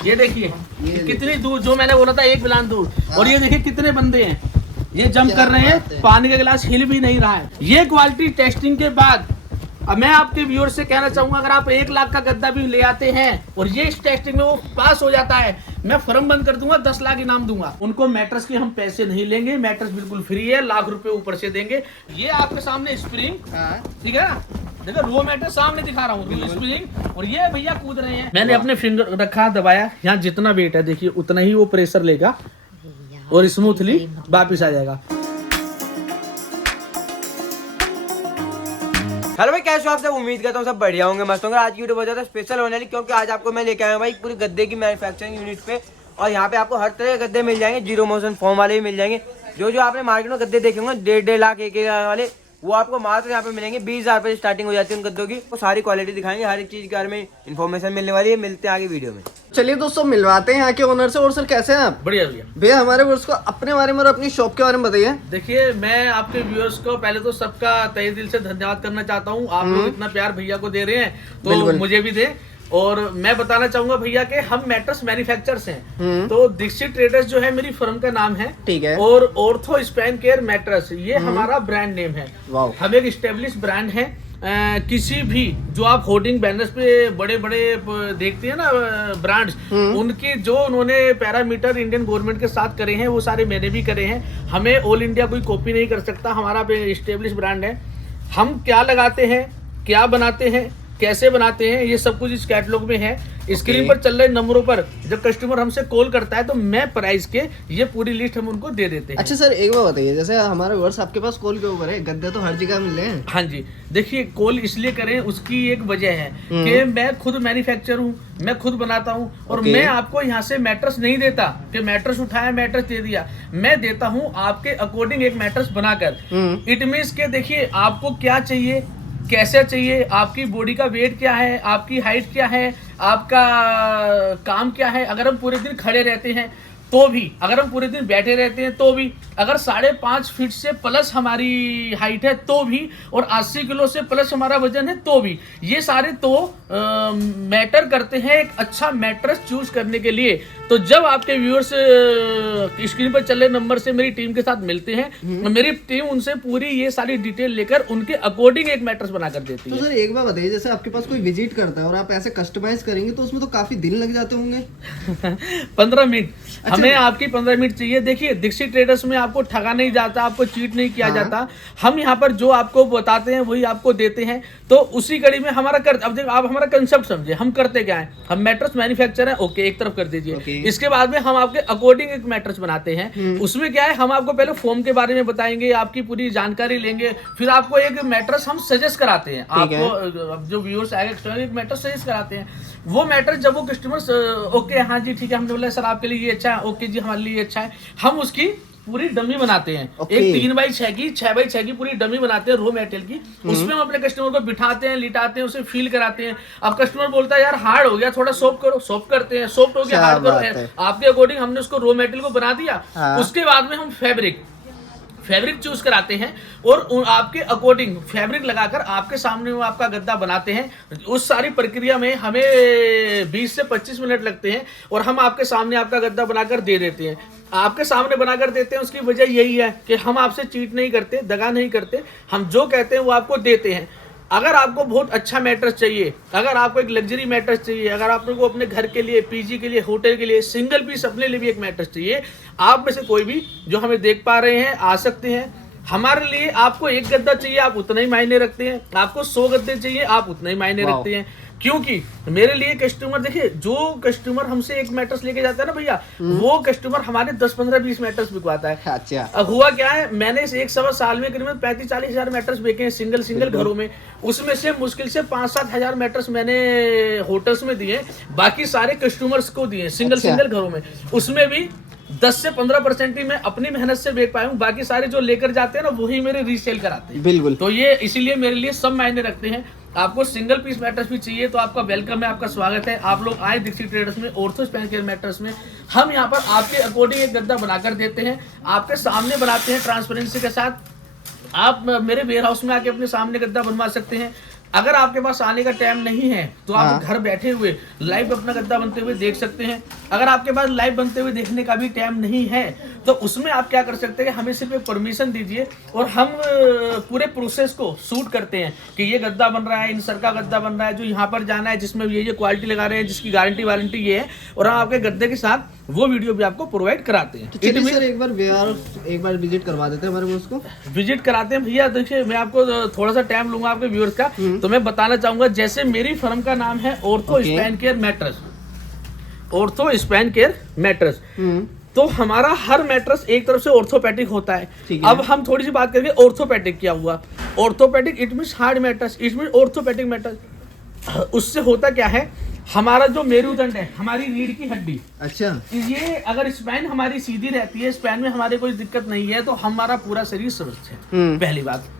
ये देखिए कितनी दूर, जो मैंने बोला था 1 बिलान दूर, और ये देखिए कितने बंदे हैं, ये जंप कर रहे हैं, पानी का गिलास हिल भी नहीं रहा है। ये क्वालिटी टेस्टिंग के बाद अब मैं आपके व्यूअर्स से कहना चाहूंगा, अगर आप 1 लाख का गद्दा भी ले आते हैं और ये इस टेस्टिंग में वो पास हो जाता है, मैं फर्म बंद कर दूंगा, 10 लाख इनाम दूंगा उनको। मैट्रेस के हम पैसे नहीं लेंगे, मैट्रेस बिल्कुल फ्री है, लाख रुपए ऊपर से देंगे। ये आपके सामने स्प्रिंग, ठीक है ना, देखो रो मैट्रेस सामने दिखा रहा हूँ, स्प्रिंग, और ये भैया कूद रहे हैं। मैंने अपने फिंगर रखा, दबाया, यहाँ जितना वेट है देखिए उतना ही वो प्रेशर लेगा और स्मूथली वापिस आ जाएगा। हेलो भाई, कैसे हो आप सब? उम्मीद करता हूँ सब बढ़िया होंगे, मस्त होंगे। आज की वीडियो बहुत ज़्यादा स्पेशल होने वाली, क्योंकि आज आपको मैं लेके आया हूँ भाई पूरी गद्दे की मैन्युफैक्चरिंग यूनिट पे। और यहाँ पे आपको हर तरह के गद्दे मिल जाएंगे, जीरो मोशन फॉर्म वाले भी मिल जाएंगे। जो आपने मार्केट में गद्दे देखे होंगे 1.5 लाख 1 लाख वाले, वो आपको मात्र यहाँ पे मिलेंगे 20,000 रुपये स्टार्टिंग हो जाती है उन गद्दों की। वो सारी क्वालिटी दिखाएंगे, हर एक चीज़ के बारे में इन्फॉर्मेशन मिलने वाली है। मिलते हैं आगे वीडियो में। चलिए दोस्तों, मिलवाते हैं यहाँ के ओनर से। और सर कैसे हैं आप? बढ़िया भैया। भैया हमारे व्यूअर्स को अपने बारे में और अपनी शॉप के बारे में बताइए। देखिए, मैं आपके व्यूअर्स को पहले तो सबका तहे दिल से धन्यवाद करना चाहता हूँ। आप लोग इतना प्यार भैया को दे रहे हैं तो मुझे भी दें। और मैं बताना चाहूंगा भैया के हम मैट्रेस मैन्युफैक्चरर्स हैं। तो दीक्षित ट्रेडर्स जो है मेरी फर्म का नाम है, ठीक है। और ऑर्थो स्पैन केयर मैट्रेस ये हमारा ब्रांड नेम है। हम एक स्टेब्लिश ब्रांड है। किसी भी जो आप होर्डिंग बैनर्स पे बड़े बड़े देखते हैं ना ब्रांड्स, उनके जो उन्होंने पैरामीटर इंडियन गवर्नमेंट के साथ करे हैं वो सारे मैंने भी करे हैं। हमें ऑल इंडिया कोई कॉपी नहीं कर सकता, हमारा स्टेब्लिश ब्रांड है। हम क्या लगाते हैं, क्या बनाते हैं, कैसे बनाते हैं, ये सब कुछ इस कैटलॉग में है। स्क्रीन पर चल रहे नंबरों पर जब कस्टमर हमसे कॉल करता है तो मैं प्राइस के ये पूरी लिस्ट हम उनको दे देते हैं। अच्छा सर, एक बात बताइए, जैसे हमारे व्यूअर्स आपके पास कॉल के ऊपर है, गद्दे तो हर जगह मिल रहे हैं। हाँ जी, देखिए कॉल इसलिए करें, उसकी एक वजह है कि मैं खुद मैन्युफैक्चर हूँ, मैं खुद बनाता हूँ, और मैं आपको यहाँ से मैट्रेस नहीं देता कि मैट्रेस उठाया मैट्रेस दे दिया। मैं देता हूँ आपके अकॉर्डिंग एक मैट्रेस बनाकर। इट मीन्स के देखिए आपको क्या चाहिए, कैसे चाहिए, आपकी बॉडी का वेट क्या है, आपकी हाइट क्या है, आपका काम क्या है। अगर हम पूरे दिन खड़े रहते हैं तो भी, अगर हम पूरे दिन बैठे रहते हैं तो भी, अगर 5.5 फीट से प्लस हमारी हाइट है तो भी, और 80 किलो से प्लस हमारा वजन है तो भी, ये सारे तो मैटर करते हैं एक अच्छा मैट्रेस चूज करने के लिए। तो जब आपके व्यूअर्स स्क्रीन पर चल रहे नंबर से मेरी टीम के साथ मिलते हैं, मेरी टीम उनसे पूरी ये सारी डिटेल लेकर उनके अकॉर्डिंग एक मैट्रेस बनाकर देती है। तो सर एक बार बताइए, जैसे आपके पास कोई विजिट करता है और आप ऐसे कस्टमाइज करेंगे तो उसमें तो काफी दिन लग जाते होंगे। 15 मिनट हमें आपकी 15 मिनट चाहिए। देखिए, दीक्षित ट्रेडर्स में आपको ठगा नहीं जाता, आपको चीट नहीं किया जाता। हम यहाँ पर जो आपको बताते हैं वही आपको देते हैं। तो उसी कड़ी में हमारा अब देखो, आप हमारा कंसेप्ट समझे, हम करते क्या है, हम मैट्रेस मैन्युफैक्चर है, ओके एक तरफ कर दीजिए। इसके बाद में हम आपके अकॉर्डिंग एक मैट्रेस बनाते हैं। उसमें क्या है, हम आपको पहले फॉर्म के बारे में बताएंगे, आपकी पूरी जानकारी लेंगे, फिर आपको एक मैट्रेस हम सजेस्ट कराते हैं। आपको जो व्यूअर्स आएगा एक मैट्रेस सजेस्ट कराते हैं। वो मैट्रेस जब वो कस्टमर ओके हाँ जी ठीक है, हमने बोला सर आपके लिए ये अच्छा है, ओके जी हमारे लिए अच्छा है, हम उसकी पूरी डमी बनाते हैं। एक 3x6 की 6x6 की पूरी डमी बनाते हैं रो मेटेरियल की। उसमें हम अपने कस्टमर को बिठाते हैं, लिटाते हैं, उसे फील कराते हैं। अब कस्टमर बोलता है यार हार्ड हो गया, थोड़ा सॉफ्ट करो, सॉफ्ट करते हैं, सॉफ्ट हो गया हार्ड करो, आपके अकॉर्डिंग हमने उसको रो मेटेरियल को बना दिया। उसके बाद में हम फैब्रिक चूज कराते हैं और आपके अकॉर्डिंग फैब्रिक लगाकर आपके सामने वो आपका गद्दा बनाते हैं। उस सारी प्रक्रिया में हमें 20 से 25 मिनट लगते हैं और हम आपके सामने आपका गद्दा बनाकर दे देते हैं। आपके सामने बनाकर देते हैं, उसकी वजह यही है कि हम आपसे चीट नहीं करते, दगा नहीं करते, हम जो कहते हैं वो आपको देते हैं। अगर आपको बहुत अच्छा मैट्रेस चाहिए, अगर आपको एक लग्जरी मैट्रेस चाहिए, अगर आपको अपने घर के लिए, पीजी के लिए, होटल के लिए, सिंगल पीस अपने लिए भी एक मैट्रेस चाहिए, आप में से कोई भी जो हमें देख पा रहे हैं आ सकते हैं। हमारे लिए आपको एक गद्दा चाहिए, आप उतना ही मायने रखते हैं। आपको 100 गद्दे चाहिए, आप उतना ही मायने रखते हैं। क्योंकि मेरे लिए कस्टमर, देखिए जो कस्टमर हमसे एक मैट्रेस लेके जाता है ना भैया, वो कस्टमर हमारे 10, 15, 20 मैट्रेस बिकवाता है। अच्छा। अब हुआ क्या है, मैंने इस 1 साल में करीबन 35-40 हजार मैट्रेस बेचे हैं सिंगल घरों में। उसमें से मुश्किल से 5-7 हजार मैट्रेस मैंने होटल्स में दिए, बाकी सारे कस्टमर्स को दिए सिंगल घरों में। उसमें भी 10 से 15% ही मैं अपनी मेहनत से बेच पाया हूँ, बाकी सारे जो लेकर जाते हैं ना वही मेरे रीसेल कराते हैं। बिल्कुल। तो ये इसीलिए मेरे लिए सब मायने रखते हैं। आपको सिंगल पीस मैट्रेस भी चाहिए तो आपका वेलकम है, आपका स्वागत है। आप लोग आए दीक्षित ट्रेडर्स में, ऑर्थो स्पैन केयर मैट्रेस में। हम यहाँ पर आपके अकॉर्डिंग एक गद्दा बनाकर देते हैं, आपके सामने बनाते हैं ट्रांसपेरेंसी के साथ। आप मेरे वेयर हाउस में आके अपने सामने गद्दा बनवा सकते हैं। अगर आपके पास आने का टाइम नहीं है तो आप हाँ। घर बैठे हुए लाइव अपना गद्दा बनते हुए देख सकते हैं। अगर आपके पास लाइव बनते हुए देखने का भी टाइम नहीं है तो उसमें आप क्या कर सकते हैं, हमें सिर्फ एक परमिशन दीजिए और हम पूरे प्रोसेस को शूट करते हैं कि ये गद्दा बन रहा है, इन सर का गद्दा बन रहा है, जो यहाँ पर जाना है, जिसमें ये क्वालिटी लगा रहे हैं, जिसकी गारंटी वारंटी ये है, और हम आपके गद्दे के साथ वो वीडियो भी आपको प्रोवाइड कराते हैं। तो चलिए सर एक बार विजिट करवा देते हैं हमारे को उसको। विजिट कराते हैं भैया। देखिए मैं आपको थोड़ा सा टाइम लूंगा आपके व्यूअर्स का, तो मैं बताना चाहूंगा, जैसे मेरी फर्म का नाम है ortho span care mattress, ortho span care mattress, तो हमारा हर मैट्रेस एक तरफ से ऑर्थोपेडिक होता है। ठीक है। अब हम थोड़ी सी बात करेंगे ऑर्थोपेडिक क्या हुआ। Orthopaedic it means hard mattress, it means orthopaedic mattress. उससे होता क्या है, हमारा जो मेरुदंड है, हमारी रीढ़ की हड्डी, अच्छा, ये अगर स्पैन हमारी सीधी रहती है, स्पैन में हमारे कोई दिक्कत नहीं है, तो हमारा पूरा शरीर स्वस्थ है। पहली बात।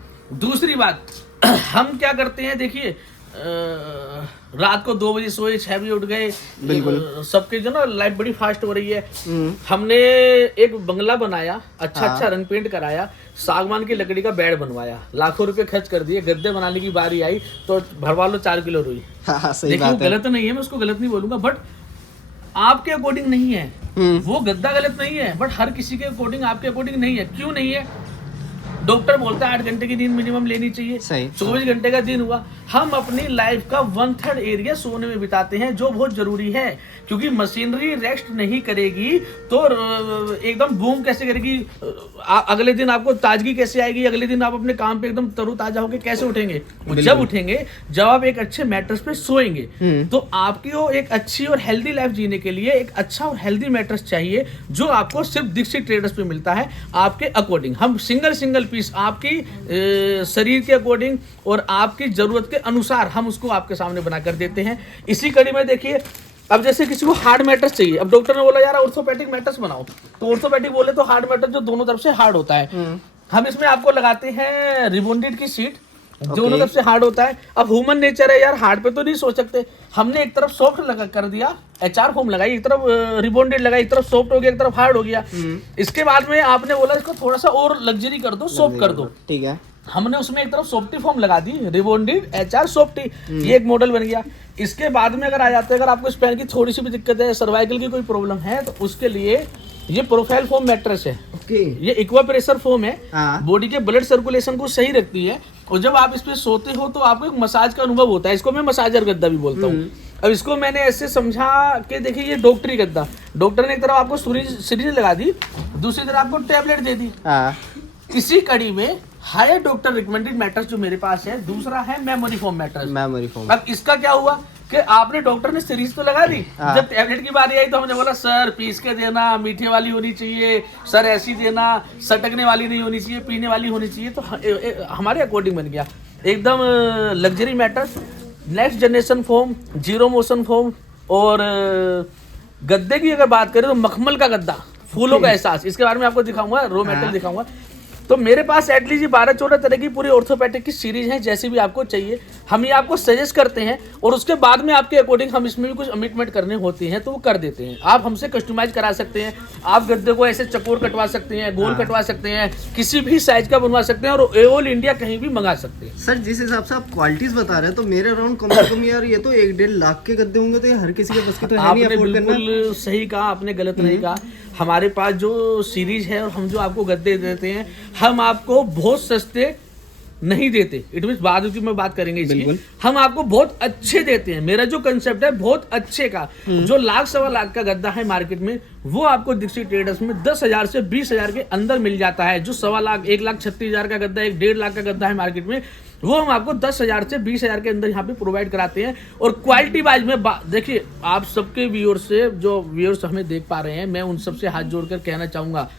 दूसरी बात, हम क्या करते हैं, देखिए रात को 2 बजे सोए, 6 बजे उठ गए, बिल्कुल। सबके जो ना लाइफ बड़ी फास्ट हो रही है। हमने एक बंगला बनाया, अच्छा रंग पेंट कराया, सागवान की लकड़ी का बेड बनवाया, लाखों रुपए खर्च कर दिए, गद्दे बनाने की बारी आई तो भरवा लो 4 किलो रुई। हाँ, सही देखिए वो बात है। गलत नहीं है, मैं उसको गलत नहीं बोलूंगा, बट आपके अकॉर्डिंग नहीं है। वो गद्दा गलत नहीं है, बट हर किसी के अकॉर्डिंग, आपके अकॉर्डिंग नहीं है। क्यों नहीं है? डॉक्टर बोलता है 8 घंटे की नींद मिनिमम लेनी चाहिए। सही। 24 घंटे का दिन हुआ, हम अपनी लाइफ का 1/3 एरिया सोने में बिताते हैं, जो बहुत जरूरी है, क्योंकि मशीनरी रेस्ट नहीं करेगी तो एकदम बूम कैसे करेगी, अगले दिन आपको ताजगी कैसे आएगी, अगले दिन आप अपने काम पे एकदम तरोताजा होके कैसे उठेंगे? जब उठेंगे जब आप एक अच्छे मैट्रेस पे सोएंगे। तो आपको एक अच्छी और हेल्दी लाइफ जीने के लिए एक अच्छा और हेल्दी मैट्रेस चाहिए, जो आपको सिर्फ दीक्षित ट्रेडर्स पे मिलता है आपके अकॉर्डिंग। हम सिंगल पीस आपकी शरीर के अकॉर्डिंग और आपकी जरूरत के अनुसार हम उसको आपके सामने बना कर देते हैं। इसी कड़ी में देखिए, अब जैसे किसी को हार्ड मैट्रेस चाहिए, अब डॉक्टर ने बोला यार ऑर्थोपेडिक मैट्रेस बनाओ, तो ऑर्थोपेडिक बोले तो हार्ड मैट्रेस जो दोनों तरफ से हार्ड होता है, हम इसमें आपको लगाते हैं रिबॉन्डेड की सीट, दोनों तरफ से हार्ड होता है। अब ह्यूमन नेचर है यार, हार्ड पे तो नहीं सो सकते, हमने एक तरफ सॉफ्ट लगा कर दिया, HR फोम लगाई, एक तरफ रिबॉन्डेड लगाई, एक तरफ सॉफ्ट हो गया, एक तरफ हार्ड हो गया। इसके बाद में आपने बोला इसको थोड़ा सा और लग्जरी कर दो, सॉफ्ट कर दो, ठीक है। हमने उसमें एक तरफ सॉफ्टी फॉर्म लगा दी, रिबॉन्डेड HR सॉफ्टी, ये एक मॉडल बन गया। इसके बाद में अगर आ जाते हैं, अगर आपको स्पैन की थोड़ी सी भी दिक्कत है, सर्वाइकल की कोई प्रॉब्लम है, तो उसके लिए ये प्रोफाइल फोम मैट्रेस है। ओके। ये एक्वा प्रेशर फोम है, हाँ। बॉडी के ब्लड सर्कुलेशन को सही रखती है, और जब आप इस पे सोते हो तो आपको एक मसाज का अनुभव होता है। इसको मैं मसाजर गद्दा भी बोलता हूँ। अब इसको मैंने ऐसे समझा कि देखिए ये डॉक्टरी गद्दा, डॉक्टर ने एक तरफ आपको सीरीज लगा दी, दूसरी तरफ आपको टेबलेट दे दी। हाँ। इसी कड़ी में हायर डॉक्टर रिकमेंडेड मैट्रेस जो मेरे पास है, दूसरा है memory foam mattress. Memory foam. अब इसका क्या हुआ कि आपने डॉक्टर ने सीरीज तो लगा दी, जब टैबलेट की बारी आई तो हमने बोला सर पीस के देना, मीठे वाली होनी चाहिए, सर ऐसी देना, सटकने वाली नहीं होनी चाहिए, पीने वाली होनी चाहिए। तो हमारे अकॉर्डिंग बन गया एकदम luxury mattress, next generation foam, zero motion foam. और गद्दे की अगर बात करें तो मखमल का गद्दा, फूलों का एहसास, इसके बारे में आपको दिखाऊंगा, रो मेटल दिखाऊंगा। तो मेरे पास एटलीस्ट 12-14 तरह की पूरी ऑर्थोपेडिक की सीरीज है, जैसी भी आपको चाहिए हम ये आपको सजेस्ट करते हैं, और उसके बाद में आपके अकॉर्डिंग हम इसमें भी कुछ अमिटमेंट करने होते हैं तो वो कर देते हैं। आप हमसे कस्टमाइज करा सकते हैं, आप गद्दे को ऐसे चकोर कटवा सकते हैं, गोल कटवा सकते हैं, किसी भी साइज का बनवा सकते हैं, और ऑल इंडिया कहीं भी मंगा सकते हैं। सर जिस हिसाब से आप क्वालिटीज बता रहे हैं, तो मेरे अराउंड कम से कम यार ये तो 1-1.5 लाख के गद्दे होंगे, तो ये हर किसी के बस की तो है नहीं आपने अफोर्ड करना। बिल्कुल सही कहा, आपने गलत नहीं कहा। हमारे पास जो सीरीज है और हम जो आपको गद्दे देते हैं, हम आपको बहुत सस्ते नहीं देते, इट मीन बाद की मैं बात करेंगे इसकी, हम आपको बहुत अच्छे देते हैं। मेरा जो कंसेप्ट है बहुत अच्छे का, जो 1-1.25 का गद्दा है मार्केट में, वो आपको दीक्षित ट्रेडर्स में 10,000 से 20,000 के अंदर मिल जाता है। जो 1.25 1,36,000 का गद्दा, 1.5 लाख का गद्दा है मार्केट में, वो हम आपको 10,000 से 20,000 के अंदर यहाँ पे प्रोवाइड कराते हैं। और क्वालिटी वाइज में देखिए, आप सबके व्यूअर्स से, जो व्यूअर्स हमें देख पा रहे हैं, मैं उन सबसे हाथ जोड़कर कहना चाहूँगा,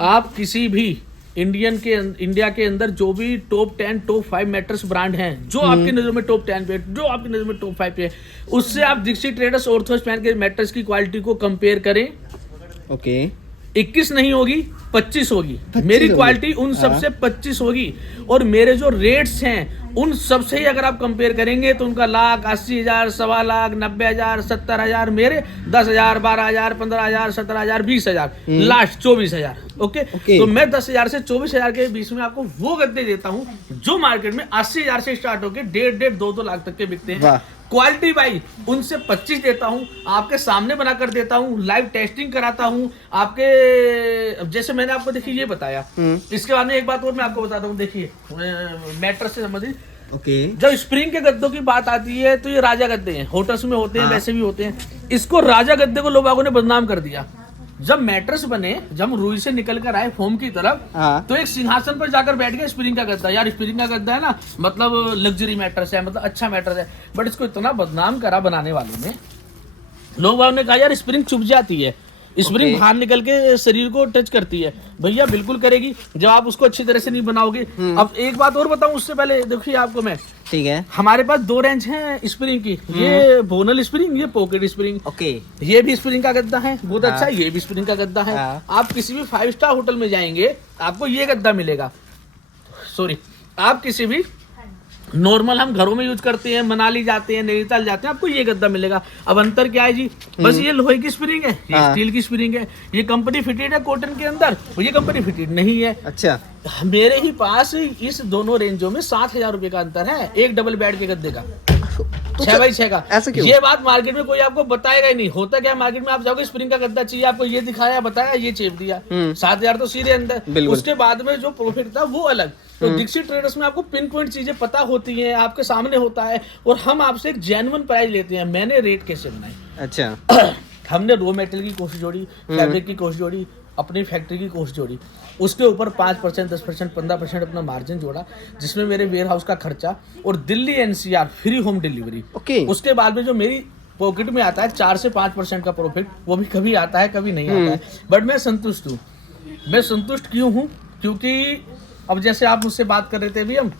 आप किसी भी इंडिया के अंदर जो भी टॉप 10 टॉप 5 मैट्रेस ब्रांड हैं, जो आपकी नज़र में टॉप 10 पे, जो आपकी नज़र में टॉप 5 पे है, उससे आप दीक्षित ट्रेडर्स ऑर्थो स्पैन के मैट्रेस की क्वालिटी को कंपेयर करें। ओके। 21 नहीं होगी, 25 होगी। 25 मेरी होगी। क्वालिटी उन सबसे 25 होगी। और मेरे जो रेट्स हैं उन सबसे ही अगर आप कंपेयर करेंगे तो उनका लाख, 80,000, 1.25 लाख, 90,000, 70,000, मेरे 10,000, 12,000, 15,000, 17,000, 20,000, लास्ट 24,000। Okay, okay. तो मैं 10,000 से 24,000 के बीच में आपको वो गद्दे देता हूँ जो मार्केट में 80,000 से स्टार्ट होकर 1.5, 2 लाख तक के बिकते हैं। वाह। क्वालिटी भाई उनसे 25 देता हूँ, आपके सामने बनाकर देता हूँ, लाइव टेस्टिंग कराता हूँ आपके। जैसे मैंने आपको देखिए ये बताया, इसके बाद में एक बात और मैं आपको बताता हूँ। देखिए मैट्रेस से संबंधित ओके। जब स्प्रिंग के गद्दों की बात आती है तो ये राजा गद्दे हैं, होटल्स में होते हैं, वैसे भी होते हैं। इसको राजा गद्दे को लोगों ने बदनाम कर दिया। जब मैट्रेस बने, जब रुई से निकल कर आए फोम की तरफ, हाँ। तो एक सिंहासन पर जाकर बैठ गया स्प्रिंग का गद्दा। यार स्प्रिंग का गद्दा है ना, मतलब लग्जरी मैट्रेस है, मतलब अच्छा मैट्रेस है। बट इसको इतना बदनाम करा बनाने वालों ने, लोग ने कहा यार स्प्रिंग चुभ जाती है, स्प्रिंग बाहर निकल के शरीर को टच करती है। भैया बिल्कुल करेगी जब आप उसको अच्छी तरह से नहीं बनाओगे। अब एक बात और बताऊं उससे पहले, देखिए आपको मैं, ठीक है। हमारे पास 2 रेंज हैं स्प्रिंग की, ये बोनल स्प्रिंग, ये पॉकेट स्प्रिंग। ओके। ये भी स्प्रिंग का गद्दा है, बहुत अच्छा है। ये भी स्प्रिंग का गद्दा है। आप किसी भी 5 स्टार होटल में जाएंगे आपको ये गद्दा मिलेगा। सॉरी, आप किसी भी नॉर्मल हम घरों में यूज करते हैं, मनाली जाते हैं, नैनीताल जाते हैं, आपको ये गद्दा मिलेगा। अब अंतर क्या है जी, बस ये लोहे की स्प्रिंग है, ये स्टील की स्प्रिंग है। ये कंपनी फिटेड है कॉटन के अंदर, और ये कंपनी फिटेड नहीं है। अच्छा। मेरे ही पास इस दोनों रेंजों में 7,000 रुपए का अंतर है, एक डबल बेड के गद्दे का, 6x6 का। ऐसा क्यों? ये बात मार्केट में कोई आपको बताएगा ही नहीं। होता क्या, मार्केट में आप जाओगे स्प्रिंग का गद्दा चाहिए, आपको ये दिखाया, बताया, ये चेप दिया, 7,000 तो सीधे अंदर। उसके बाद में जो प्रॉफिट था वो अलग। तो दीक्षित ट्रेडर्स में आपको पिन पॉइंट चीजें पता होती हैं, आपके सामने होता है, और हम आपसे एक जेन्युइन प्राइस लेते हैं। मैंने रेट कैसे बनाए, अच्छा। हमने रॉ मेटेरियल की कॉस्ट जोड़ी, फैब्रिक की कॉस्ट जोड़ी, अपनी फैक्ट्री की कॉस्ट जोड़ी, उसके ऊपर 5%, 10%, 15% अपना मार्जिन जोड़ा, जिसमें मेरे वेयर हाउस का खर्चा और Delhi NCR free home delivery. Okay. उसके बाद में जो मेरी पॉकेट में आता है 4 से 5% का प्रॉफिट, वो भी कभी आता है कभी नहीं आता है, बट मैं संतुष्ट हूँ। मैं संतुष्ट क्यों हूँ, क्योंकि अब जैसे आप मुझसे बात कर रहे थे अभी, हम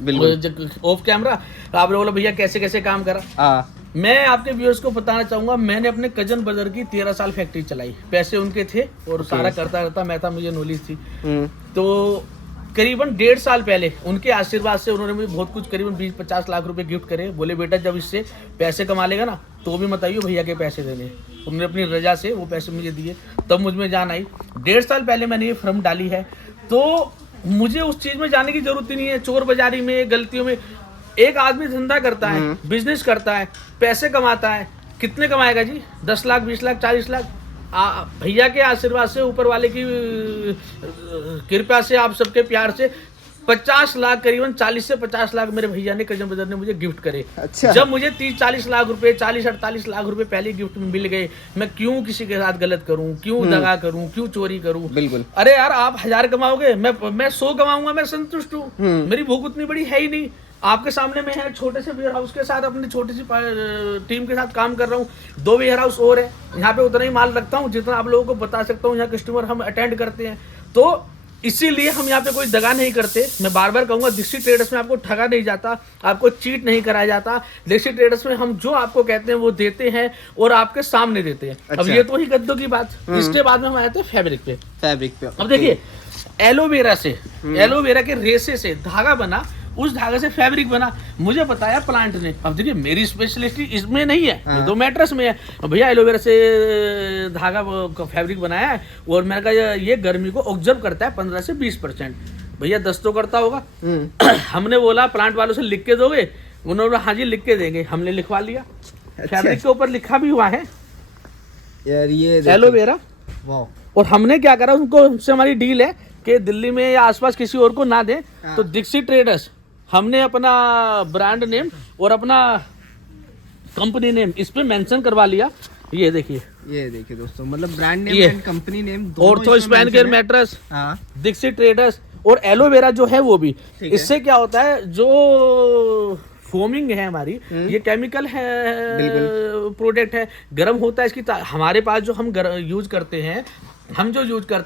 बिल्कुल ऑफ कैमरा, आपने बोला भैया कैसे कैसे काम करा। हाँ। मैं आपके व्यूअर्स को बताना चाहूंगा, मैंने अपने कजन ब्रदर की 13 साल फैक्ट्री चलाई, पैसे उनके थे और सारा करता रहता मैं था, मुझे नॉलेज थी। तो करीबन 1.5 साल पहले उनके आशीर्वाद से उन्होंने मुझे बहुत कुछ, करीबन 20-50 लाख रुपए गिफ्ट करे। बोले बेटा जब इससे पैसे कमा लेगा ना तो भी मत आइयो भैया के पैसे देने। उन्होंने अपनी रजा से वो पैसे मुझे दिए, तब मुझ में जान आई। 1.5 साल पहले मैंने ये फर्म डाली है, तो मुझे उस चीज में जाने की जरूरत ही नहीं है, चोर बाजारी में, गलतियों में। एक आदमी धंधा करता है, बिजनेस करता है, पैसे कमाता है, कितने कमाएगा जी, 10 लाख, 20 लाख, 40 लाख। भैया के आशीर्वाद से, ऊपर वाले की कृपा से, आप सबके प्यार से 50 लाख, करीबन 40 से 50 लाख मेरे भैया ने, कजन ब्रदर ने मुझे गिफ्ट करे। अच्छा। जब मुझे 30-40 लाख रुपए, 40-48 लाख रुपए पहले गिफ्ट में मिल गए, मैं क्यों किसी के साथ गलत करूं, क्यों दगा करूं, क्यों चोरी करूं। बिल्कुल। अरे यार आप 1000 कमाओगे, मैं 100 कमाऊंगा, मैं संतुष्ट हूँ। मेरी भूख उतनी बड़ी है ही नहीं। आपके सामने मैं है छोटे से वेयर हाउस के साथ, अपनी छोटी सी टीम के साथ काम कर रहा हूँ। 2 वेयर हाउस और है, यहाँ पे उतना ही माल रखता हूँ जितना आप लोगों को बता सकता हूँ। यहाँ कस्टमर हम अटेंड करते हैं, तो इसीलिए हम यहाँ पे कोई दगा नहीं करते। मैं बार बार कहूंगा, दीक्षित ट्रेडर्स में आपको ठगा नहीं जाता, आपको चीट नहीं कराया जाता। दीक्षित ट्रेडर्स में हम जो आपको कहते हैं वो देते हैं और आपके सामने देते हैं। अच्छा। अब ये तो ही गद्दों की बात, इसके बाद में हम आए थे फैब्रिक पे। फैब्रिक पे अब देखिए, एलोवेरा से, एलोवेरा के रेसे से धागा बना, उस धागे से फैब्रिक बना, मुझे बताया प्लांट ने। अब देखिए मेरी स्पेशलिटी इसमें नहीं है, ये तो मैट्रेस में है। भैया एलोवेरा से धागा फैब्रिक बनाया है, और मैंने कहा ये गर्मी को ऑब्जर्व करता है 15 से 20%। भैया 10 तो करता होगा। हमने बोला प्लांट वालों से लिख के दोगे, उन्होंने हाँ जी लिख के देंगे, हमने लिखवा लिया। फैब्रिक के ऊपर लिखा भी हुआ है यार, ये एलोवेरा। वाह। और हमने क्या करा, उनसे हमारी डील है कि दिल्ली में या आसपास किसी और को ना दें, तो दीक्षित ट्रेडर्स हमने अपना ब्रांड नेम और अपना कंपनी नेम इस पे मेंशन करवा लिया। ये देखिए दोस्तों, मतलब brand name and company name, ortho span care mattress, Dikshit traders, और एलोवेरा जो है वो भी। इससे क्या होता है, जो फोमिंग है हमारी, ये केमिकल है, प्रोडक्ट है, गर्म होता है इसकी। हमारे पास जो हम यूज करते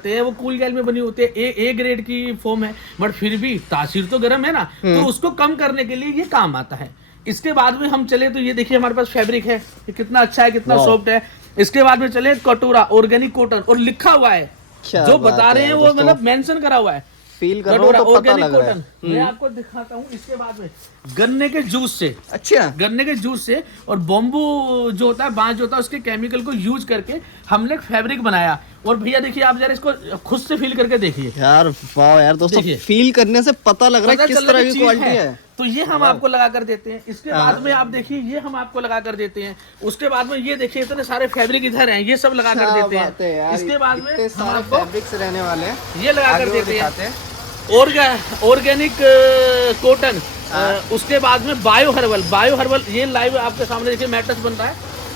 हैं, वो कूल गैल में बनी होती है, ए ग्रेड की फोम है, बट फिर भी तासीर तो गर्म है ना, तो उसको कम करने के लिए ये काम आता है। इसके बाद में हम चले तो ये देखिए हमारे पास फैब्रिक है, ये कितना अच्छा है, कितना सॉफ्ट है। इसके बाद में चले कटोरा ऑर्गेनिक कॉटन, और लिखा हुआ है क्या जो बात बता रहे है हैं वो दोस्तों। मतलब मेंशन करा हुआ है फील कर रहा हूँ कटोरा तो पता ऑर्गेनिक लग रहा है। कॉटन। मैं आपको दिखाता हूँ। इसके बाद में गन्ने के जूस से, अच्छा गन्ने के जूस से और बम्बू जो होता है, बांस जो होता है, उसके केमिकल को यूज करके हमने फैब्रिक बनाया। और भैया देखिए, आप जरा इसको खुद से फील करके देखिए। यार वाह यार दोस्तों, देखिए। फील करने से पता लग रहा है पता किस चल रहा तरह है की चीज क्वालिटी है। तो ये हम आपको लगा कर देते हैं। इसके बाद में आप देखिए, ये हम आपको लगा कर देते हैं। उसके बाद में ये देखिए, इतने सारे फैब्रिक इधर हैं, ये सब लगा कर क्या देते बात है हैं। यार, इसके बाद में इतने हम सारे आपको फैब्रिक्स रहने वाले हैं। ये लगा कर आगे देते दिखाते हैं हैं। Organic cotton. उसके बाद में बायो हर्बल, ये लाइव आपके सामने देखिए मैट्रेस बन रहा है,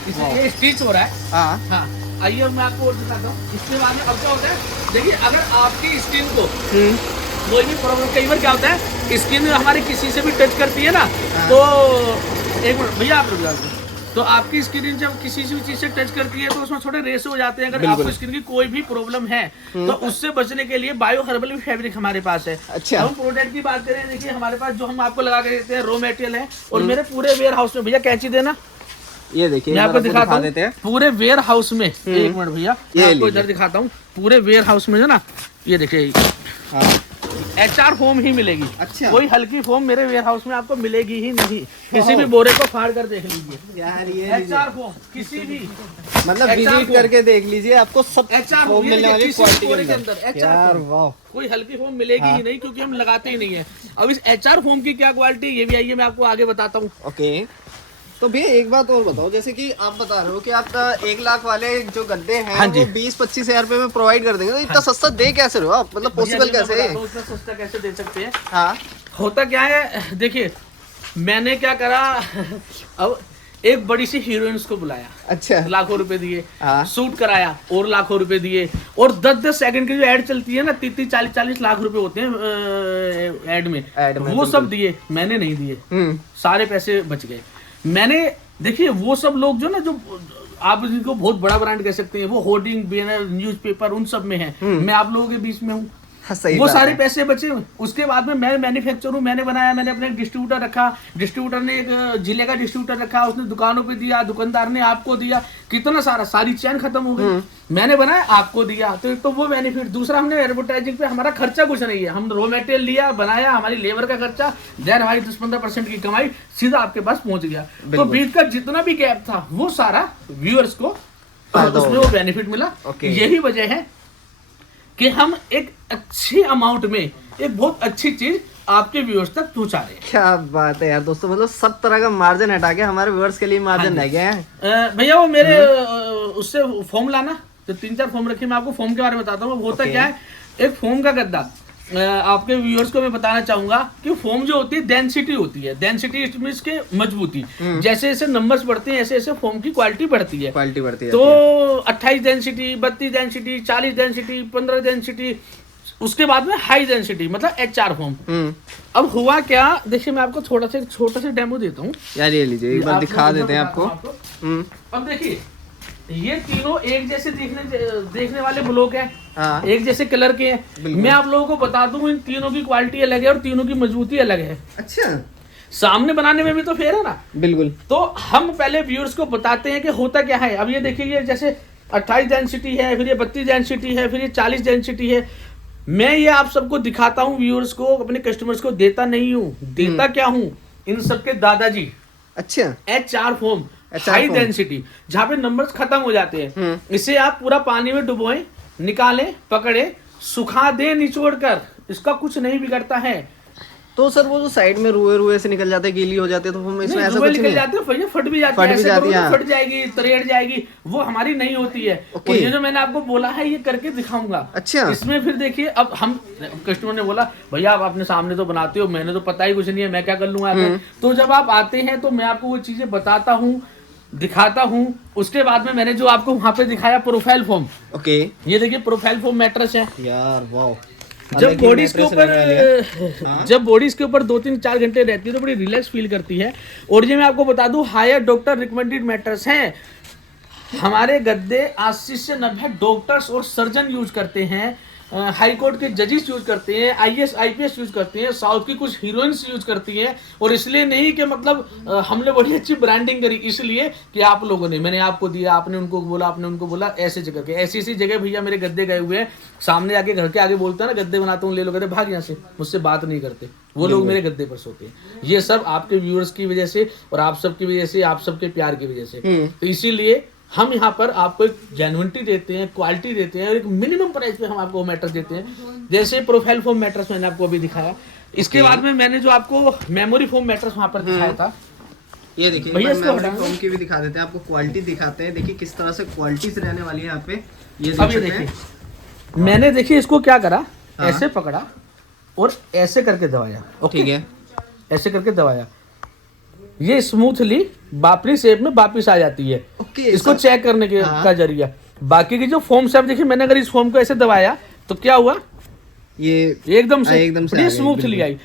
इसे ये स्टिच हो रहा है। हाँ हाँ, आइए अब मैं आपको और दिखाता हूँ। इसके बाद में अब क्या होता है, देखिए अगर आपकी स्किन को कोई भी प्रॉब्लम, कई बार क्या होता है स्किन हमारी किसी से भी टच करती है ना, तो एक मिनट भैया आप रुक जाओ। तो आपकी स्किन जब किसी भी चीज से टच करती है तो उसमें थोड़े रेस हो जाते हैं। अगर आपको स्किन की कोई भी प्रॉब्लम है तो उससे बचने के लिए बायो हर्बल भी फैब्रिक हमारे पास है। अच्छा। हम प्रोडक्ट की बात करें, देखिए हमारे पास जो हम आपको लगा के देते हैं रॉ मटेरियल है, और मेरे पूरे वेयर हाउस में, भैया कैंची देना, ये देखिए मैं आपको दिखाता देते हूँ हैं। पूरे वेयर हाउस में। एक मिनट भैया, ये मैं आपको लीजिए। इधर दिखाता हूँ पूरे वेयर हाउस में, है ना, ये देखिए हाँ HR फोम ही मिलेगी। अच्छा। कोई हल्की फोम मेरे वेयर हाउस में आपको मिलेगी ही नहीं। किसी भी बोरे को फाड़ कर देख लीजिए, यार ये HR फोम किसी भी, मतलब HR विजिट फोम। करके देख लीजिए, आपको सब HR फोम ये मिलने वाली किसी भी क्वालिटी बोरे के के अंदर। अंदर HR यार फोम। वाह, कोई हल्की फोम मिलेगी ही नहीं, क्योंकि हम लगाते ही नहीं है। अब इस HR फोम की क्या क्वालिटी, ये भी आइए मैं आपको आगे बताता हूँ। ओके। तो भैया एक बात और बताओ, जैसे कि आप बता रहे हो कि आप 1 लाख वाले जो गद्दे हैं हाँ जी। वो 20-25 हजार रुपए में प्रोवाइड कर देंगे, तो इतना सस्ता दे कैसे रहे हो आप, मतलब पॉसिबल भैया, कैसे मैं है? बताता हूँ, इतना सस्ता कैसे दे सकते हैं। हाँ होता क्या है, देखिए मैंने क्या करा, अब एक बड़ी सी हीरोइंस को बुलाया, अच्छा लाखों रुपए दिए, हाँ। शूट कराया और लाखों रुपए दिए, और 10-10 सेकंड की जो ऐड चलती है ना, 30-40 लाख रुपए होते हैं ऐड में, वो सब दिए, मैंने नहीं दिए। सारे पैसे बच गए। मैंने देखिए वो सब लोग जो ना, जो आप जिनको बहुत बड़ा ब्रांड कह सकते हैं, वो होर्डिंग, बैनर, न्यूज़पेपर, उन सब में है। मैं आप लोगों के बीच में हूँ, हाँ, सही वो बात सारे है। पैसे बचे। उसके बाद में मैं मैन्युफैक्चर हूँ, मैंने बनाया, मैंने अपने डिस्ट्रीब्यूटर रखा, डिस्ट्रीब्यूटर ने एक जिले का डिस्ट्रीब्यूटर रखा, उसने दुकानों पे दिया, दुकानदार ने आपको दिया, कितना सारा, सारी चैन खत्म हो गई। मैंने बनाया, आपको दिया, तो वो बेनिफिट। दूसरा, हमने एडवर्टाइजिंग पे हमारा खर्चा कुछ नहीं है, हम रॉ मटेरियल लिया, बनाया, हमारी लेबर का खर्चा, देन हमारी 10-15% की कमाई सीधा आपके पास पहुंच गया। तो बीच का जितना भी गैप था वो सारा व्यूअर्स को उसमें वो बेनिफिट मिला। यही वजह है कि हम एक अच्छी अमाउंट में एक बहुत अच्छी चीज आपके व्यूअर्स तक पहुंचा रहे हैं। क्या बात है यार दोस्तों, मतलब सब तरह का मार्जिन हटा के हमारे व्यूअर्स के लिए मार्जिन रह गया है। भैया वो मेरे उससे फॉर्म लाना, तो 3-4 फॉर्म रखे, मैं आपको फॉर्म के बारे में बताता हूँ। होता क्या है, एक फॉर्म का गद्दा, आपके व्यूअर्स को मैं बताना चाहूंगा कि फॉर्म जो होती है डेंसिटी होती है, डेंसिटी मींस के मजबूती, जैसे जैसे नंबर्स बढ़ते हैं ऐसे ऐसे फॉर्म की क्वालिटी बढ़ती है। क्वालिटी बढ़ती है तो 28 डेंसिटी, 32 डेंसिटी, 40 डेंसिटी, 15 डेंसिटी, उसके बाद में हाई डेंसिटी, मतलब HR फॉर्म। अब हुआ क्या, देखिए मैं आपको छोटा सा डेमो देता हूँ यार, ये लीजिए एक बार दिखा देते हैं आपको। अब देखिए ये तीनों एक जैसे देखने वाले ब्लॉक हैं, हाँ। एक जैसे कलर के हैं। मैं आप लोगों को बता दूं, इन तीनों की क्वालिटी अलग है और तीनों की मजबूती अलग है। अच्छा, सामने बनाने में भी तो फेर है ना। बिल्कुल। तो हम पहले व्यूअर्स को बताते हैं कि होता क्या है। अब ये देखिए, ये जैसे 28 डेंसिटी है, फिर ये 32 डेंसिटी है, फिर ये 40 डेंसिटी है। मैं ये आप सबको दिखाता हूँ, व्यूअर्स को, अपने कस्टमर्स को देता नहीं हूँ। देता क्या हूँ, इन सबके दादाजी। अच्छा, HR फॉर्म, हाई डेंसिटी, जहाँ पे नंबर्स खत्म हो जाते हैं। इसे आप पूरा पानी में डुबोएं, निकालें, पकड़े, सुखा दें निचोड़ कर, इसका कुछ नहीं बिगड़ता है। तो सर वो जो साइड में रुए से निकल जाते, गीली हो जाते, तो हम इसमें ऐसा कुछ निकल नहीं है? जाते हैं, फट भी जाती है, ऐसे करो तो फट जाएगी, तरेड़ जाएगी, वो हमारी नहीं होती है। और ये जो मैंने आपको बोला है, ये करके दिखाऊंगा। अच्छा। इसमें फिर देखिए, अब हम कस्टमर ने बोला भैया आप अपने सामने तो बनाते हो, मैंने तो पता ही कुछ नहीं है, मैं क्या कर लूंगा। तो जब आप आते हैं तो मैं आपको वो चीजें बताता हूँ, दिखाता हूँ। उसके बाद में मैंने जो आपको वहाँ पे दिखाया प्रोफाइल फॉर्म, ओके, ये देखिए प्रोफाइल फॉर्म मैट्रेस है। यार वाह, जब बॉडी के ऊपर 2-3-4 घंटे रहती है तो बड़ी रिलैक्स फील करती है। और ये मैं आपको बता दूं, हायर डॉक्टर रिकमेंडेड मैट्रेस हैं हमारे गद्दे। 80 से 90 डॉक्टर्स और सर्जन यूज करते हैं। हाई कोर्ट के जजेस यूज करते हैं, आईएएस आईपीएस यूज करते हैं, साउथ की कुछ हीरोइंस यूज करती हैं। और इसलिए नहीं कि मतलब हमने बड़ी अच्छी ब्रांडिंग करी, इसलिए कि आप लोगों ने, मैंने आपको दिया, आपने उनको बोला, आपने उनको बोला, ऐसे जगह के ऐसी ऐसी जगह भैया मेरे गद्दे गए हुए हैं। सामने आके घर के आगे बोलता है ना गद्दे बनाता हूँ ले लो, कहते भाग यहाँ से, मुझसे बात नहीं करते, वो लोग मेरे गद्दे पर सोते हैं। ये सब आपके व्यूअर्स की वजह से और आप सबकी वजह से, आप सबके प्यार की वजह से। तो इसीलिए हम यहाँ पर आपको एक जेन्युइनिटी देते हैं, क्वालिटी देते हैं और एक मिनिमम प्राइस पे हम आपको मैट्रेस देते हैं। जैसे प्रोफाइल फोम मैट्रेस मैंने आपको अभी दिखाया, इसके बाद में मैंने जो आपको मेमोरी फोम मैट्रेस वहाँ पर दिखाया था, ये देखिए भैया इसको मेमोरी फोम की भी दिखा देते हैं आपको, क्वालिटी दिखाते हैं। देखिए किस तरह से क्वालिटीज रहने वाली है यहाँ पे। ये अब ये देखिए मैंने देखिए इसको क्या करा, हाँ। ऐसे पकड़ा और ऐसे करके दबाया, ओके, ठीक है, ऐसे करके दबाया, ये स्मूथली बापरी शेप में वापिस आ जाती है। ओके, इसको सब- चेक करने के हाँ। का जरिया। बाकी की जो फोम शेप देखिए, मैंने अगर इस फोम को ऐसे दबाया तो क्या हुआ, ये एकदम से एकदम से आ बड़ी गई, स्मूथली आई।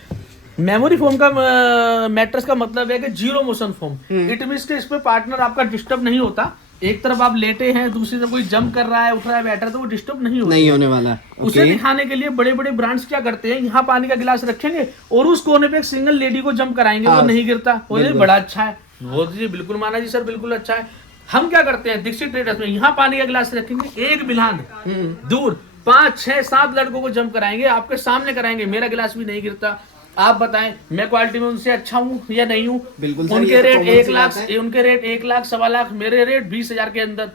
मेमोरी फोम का मैट्रेस का मतलब है कि zero motion foam. It means के इस पे पार्टनर आपका डिस्टर्ब नहीं होता। एक तरफ आप लेटे हैं, दूसरी तरफ कोई जंप कर रहा है, उठ रहा है, बैठ रहा है, तो वो डिस्टर्ब नहीं होता। नहीं होने वाला। उसे ओके, दिखाने के लिए बड़े बड़े ब्रांड्स क्या करते हैं, यहाँ पानी का गिलास रखेंगे और उस कोने पे एक सिंगल लेडी को जंप कराएंगे, वो हाँ, नहीं गिरता, वो ये बिल्कुल। बड़ा अच्छा है, वो जी बिल्कुल माना जी सर, बिल्कुल अच्छा है। हम क्या करते हैं दीक्षित ट्रेडर्स में, यहाँ पानी का गिलास रखेंगे, एक बिल्हान दूर 5, 6, 7 लड़कों को जंप कराएंगे, आपके सामने कराएंगे, मेरा गिलास भी नहीं गिरता। आप बताएं मैं क्वालिटी में उनसे अच्छा हूँ या नहीं हूँ? बिल्कुल सर, उनके ये तो रेट common 1 सी लाख, बात है। उनके रेट 1 लाख, 1.25 लाख, मेरे रेट 20,000 के अंदर।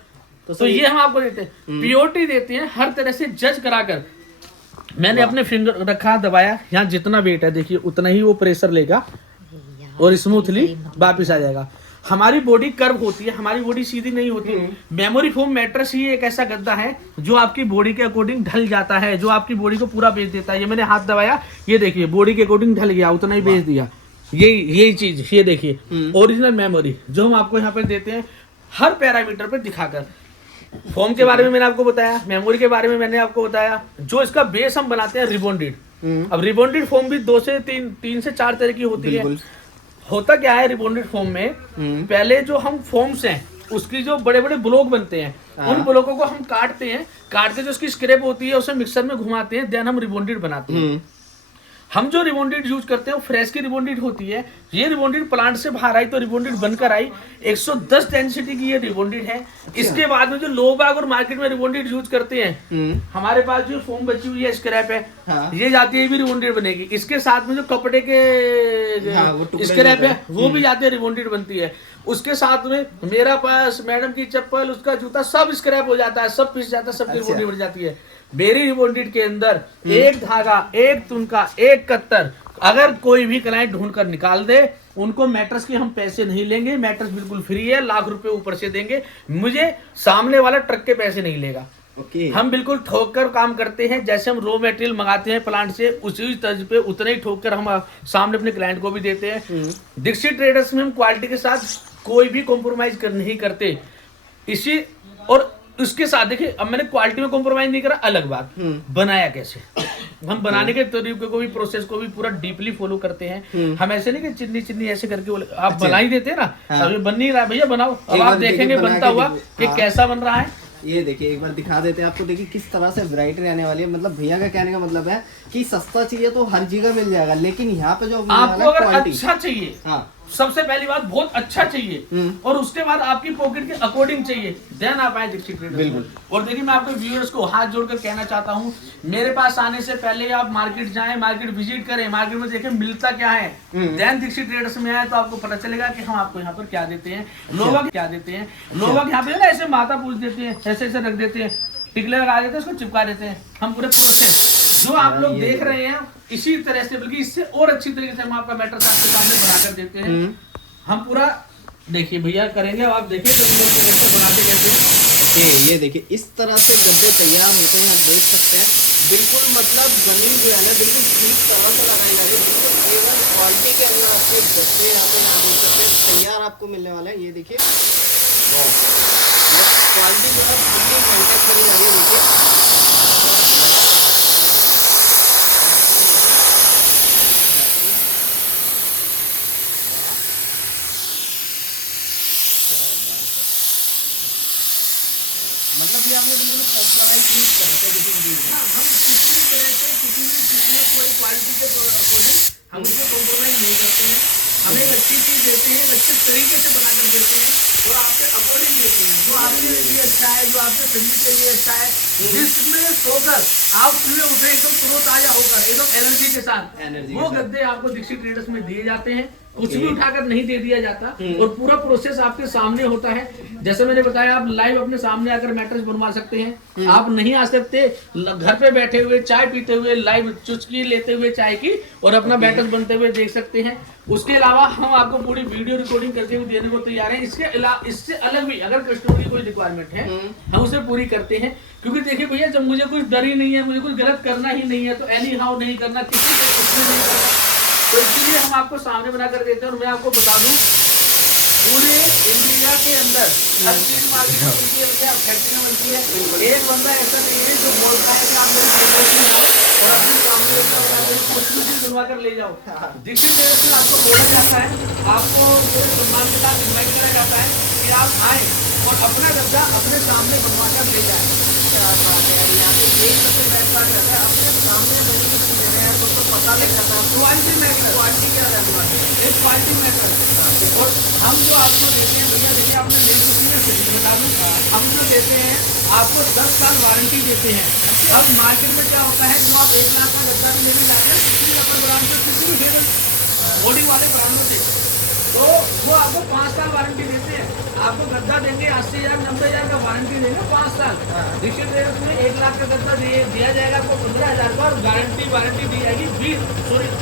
तो सर ये हम आपको देते हैं, प्योरिटी देते हैं, हर तरह से जज कराकर। मैंने अपने फिंगर रखा, दबाया, यहाँ जितना वेट है देखिए उतना ही वो प्रेशर लेगा और स्मूथली वापिस आ जाएगा। हमारी बॉडी कर्व होती है, हमारी बॉडी सीधी नहीं होती। मेमोरी फोम मैट्रेस ही एक ऐसा गद्दा है जो आपकी बॉडी के अकॉर्डिंग ढल जाता है, जो आपकी बॉडी को पूरा बेच देता है। ये मैंने हाथ दबाया, ये देखिए बॉडी के अकॉर्डिंग ढल गया, उतना ही बेच दिया। यही चीज ये देखिए ओरिजिनल मेमोरी जो हम आपको यहाँ पे देते हैं, हर पैरामीटर पे दिखाकर। फोम के बारे में मैंने आपको बताया, मेमोरी के बारे में मैंने आपको बताया। जो इसका बेस हम बनाते हैं रिबॉन्डेड। अब रिबॉन्डेड फोम भी 2 से 3 से 4 तरह की होती है। बिल्कुल। होता क्या है रिबॉन्डेड फोम में, पहले जो हम फोम्स हैं उसकी जो बड़े बड़े ब्लॉक बनते हैं, उन ब्लॉकों को हम काटते हैं, काट के जो उसकी स्क्रैप होती है उसे मिक्सर में घुमाते हैं, देन हम रिबॉन्डेड बनाते हैं। हम जो रिबॉन्डेड यूज करते हैं वो फ्रेश की रिबॉन्डेड होती है। ये रिबॉन्डेड प्लांट से बाहर आई तो रिबॉन्डेड बनकर आई, 110 डेंसिटी की ये रिबॉन्डेड है। इसके बाद में जो लोग और मार्केट में रिबॉन्डेड यूज करते हैं, हमारे पास जो फोम बची हुई है स्क्रैप है, हाँ। ये जाती है भी रिबॉन्डेड बनेगी। इसके साथ में जो कपड़े के हाँ, वो टुकड़े स्क्रैप होते है हैं। वो भी जाते हैं रिबॉन्डेड बनती है। उसके साथ में मेरा पर्स, मैडम की चप्पल, उसका जूता सब स्क्रैप हो जाता है, सब पिस जाता है, सबकी अच्छा। रिबॉन्डेड बन जाती है। मेरी रिबॉन्डेड के अंदर एक धागा, एक तुनका, एक कत्तर अगर कोई भी क्लाइंट ढूंढ कर निकाल दे, उनको मैट्रेस के हम पैसे नहीं लेंगे, मैट्रेस बिल्कुल फ्री है, लाख रुपए ऊपर से देंगे, मुझे सामने वाला ट्रक के पैसे नहीं लेगा। ओके, हम बिल्कुल ठोक कर काम करते हैं, जैसे हम रॉ मटेरियल मंगाते हैं प्लांट से, उसी तर्ज पे उतना ही ठोक कर हम सामने अपने क्लाइंट को भी देते हैं। दीक्षित ट्रेडर्स में हम क्वालिटी के साथ कोई भी कॉम्प्रोमाइज नहीं करते। इसी और उसके साथ देखिए, अब मैंने क्वालिटी में कॉम्प्रोमाइज नहीं करा, अलग बात। बनाया कैसे, हम बनाने के तरीके को भी, प्रोसेस को भी पूरा डीपली फॉलो करते हैं। हम ऐसे नहीं कि चिन्नी चिन्नी ऐसे करके आप बना ही देते हैं ना। हाँ। अब ये बन नहीं रहा भैया, बनाओ। अब एक आप बार देखिए, देखेंगे बना बनता के हुआ देखिए। कि हाँ। कैसा बन रहा है। ये देखिए एक बार दिखा देते हैं आपको। देखिए किस तरह से वैरायटी रहने वाली है। मतलब भैया का कहने का मतलब है कि सस्ता चाहिए तो हर जगह मिल जाएगा, लेकिन यहाँ पे जो आपको अगर अच्छा चाहिए, हाँ, सबसे पहली बात बहुत अच्छा चाहिए, और उसके बाद आपकी पॉकेट के अकॉर्डिंग चाहिए, देन आप आए दीक्षित ट्रेडर्स। बिल्कुल। और देखिए मैं आपके व्यूअर्स को हाथ जोड़कर कहना चाहता हूँ, मेरे पास आने से पहले आप मार्केट जाएं, मार्केट विजिट करें, मार्केट में देखें मिलता क्या है, देन दीक्षित ट्रेडर्स में आए तो आपको पता चलेगा कि हम आपको यहाँ पर क्या देते हैं। लोग क्या देते हैं, लोग यहाँ पे ना ऐसे माथा पूछ देते हैं, ऐसे ऐसे रख देते हैं, टिकले लगा देते हैं, उसको चिपका देते हैं। हम पूरे प्रोसेस जो आप लोग देख रहे हैं इसी तरह से, बल्कि इससे और अच्छी तरीके से हम आपका मैट्रेस आपके सामने बनाकर देते हैं। हम पूरा देखिए भैया करेंगे, अब आप देखिए तो कैसे बनाते कैसे। ओके, ये देखिए इस तरह से गद्दे तैयार होते हैं, आप देख सकते हैं। बिल्कुल मतलब जमीन जो है ना बिल्कुल ठीक कवर पर लगाई जा रही है, बिल्कुल A1 क्वालिटी के अंदर आपके गद्दे यहाँ पे आप देख सकते हैं तैयार आपको मिलने वाला है। ये देखिए क्वालिटी जो है बिल्कुल मेंटेन करी जा रही है। देखिए मतलब ये आपने बिल्कुल कॉम्प्रोमाइज नहीं कर रखा किसी भी चीज में। हाँ, हम किसी भी तरह से किसी भी चीज में कोई क्वालिटी के अकॉर्डिंग हम उसमें कॉम्प्रोमाइज नहीं करते हैं। हमें एक अच्छी चीज देते हैं, एक अच्छे तरीके से बनाकर देते हैं, जो आपके अकॉर्डिंग देते हैं, जो आपके लिए अच्छा है, जो आपके शरीर के लिए अच्छा है, जिसमें सोकर आप सुबह उठे एकदम तरोताजा होकर एकदम एनर्जी के साथ, एनर्जी वो के साथ। गद्दे आपको दीक्षित ट्रेडर्स में दिए जाते हैं। कुछ ओके। भी उठाकर नहीं दे दिया जाता और पूरा प्रोसेस आपके सामने होता है। जैसे मैंने बताया, आप लाइव अपने सामने आकर मैट्रेस बनवा सकते हैं। आप नहीं आ सकते, घर पे बैठे हुए चाय पीते हुए लाइव चुस्की लेते हुए चाय की और अपना मैट्रेस बनते हुए देख सकते हैं। उसके अलावा हम आपको पूरी वीडियो रिकॉर्डिंग करके हुए देने को तैयार हैं। इससे अलग भी अगर कस्टमर की कोई रिक्वायरमेंट है हम उसे पूरी करते हैं। क्योंकि देखिए भैया, जब मुझे कुछ डर ही नहीं है, मुझे कुछ गलत करना ही नहीं है, तो एनी हाउ नहीं करना, किसी से कुछ भी नहीं करना, तो इसीलिए हम आपको सामने बना कर देते हैं। और मैं आपको बता दूं, पूरे इंडिया के अंदर हर चीज मार्केट में मिलती है भैया, फैक्ट्री में मिलती है। एक बंदा ऐसा नहीं है जो बोलता है कि आप मेरे ट्रेडर्स में आओ और अपने सामने कुछ भी चीज बनवा कर ले जाओ। दीक्षित ट्रेडर्स में आपको बोला जाता है, आपको पूरे सम्मान के साथ इन्वाइट किया जाता है कि आप आए और अपना गद्दा अपने सामने बनवा कर ले जाए। यहाँ पे देख सकते बैठ कर जाता है अपने सामने बनी हुई चीजें हैं तो पता लग जाता है आपको क्वालिटी मैटर, क्वालिटी क्या रहने वाली है। एक क्वालिटी मैटर है। और हम जो आपको देते हैं भैया, देखिए आपने ले चुकी है, सही बता दूं, हम जो देते हैं आपको 10 साल वारंटी देते हैं। अब मार्केट में क्या होता है, जो आप 1 लाख का गद्दा भी लेके जाते हैं किसी भी अपर ब्रांड से, किसी भी होर्डिंग वाले ब्रांडों से, तो वो आपको 5 साल वारंटी देते हैं। आपको गद्दा देंगे 80,000 90,000 का वारंटी देंगे 5 साल। दीक्षित ट्रेडर्स में 1 लाख का गद्दा दिया जाएगा आपको 15,000 का, और वारंटी दी जाएगी